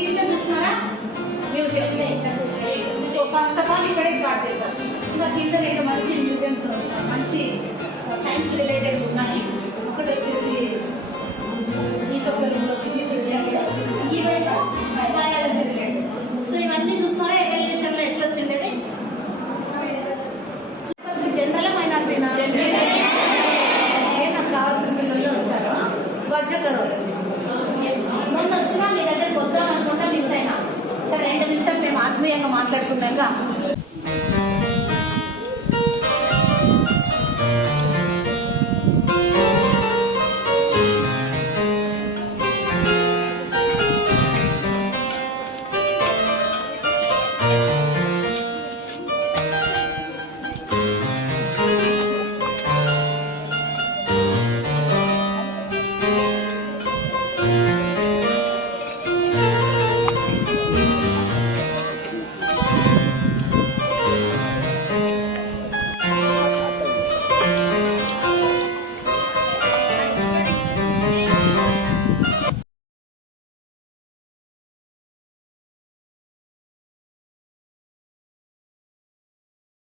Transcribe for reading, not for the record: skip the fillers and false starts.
కింద చూస్తున్నారా museum. So first of all ఇక్కడే స్టార్ట్ చేశారు. ఇంకా కింద 2 మంచి మ్యూజియంస్ మంచి సైన్స్ రిలేటెడ్ ఉన్నాయి. ఒకటి వచ్చేసి బయాలజీ రిలేటెడ్. సో ఇవన్నీ చూస్తున్నారా ఎవల్యూషన్లో ఎట్లా వచ్చిండేది. జనరల్ మైనారిటీనా నాకు కావాల్సిన పిల్లల్లో వచ్చారు. వజ్రకరోలు మొన్న వచ్చినా మీ దగ్గరికి వద్దాం అనుకుంటా మిస్ అయినా. సరే 2 నిమిషాలు మేము ఆత్మీయంగా మాట్లాడుకున్నాక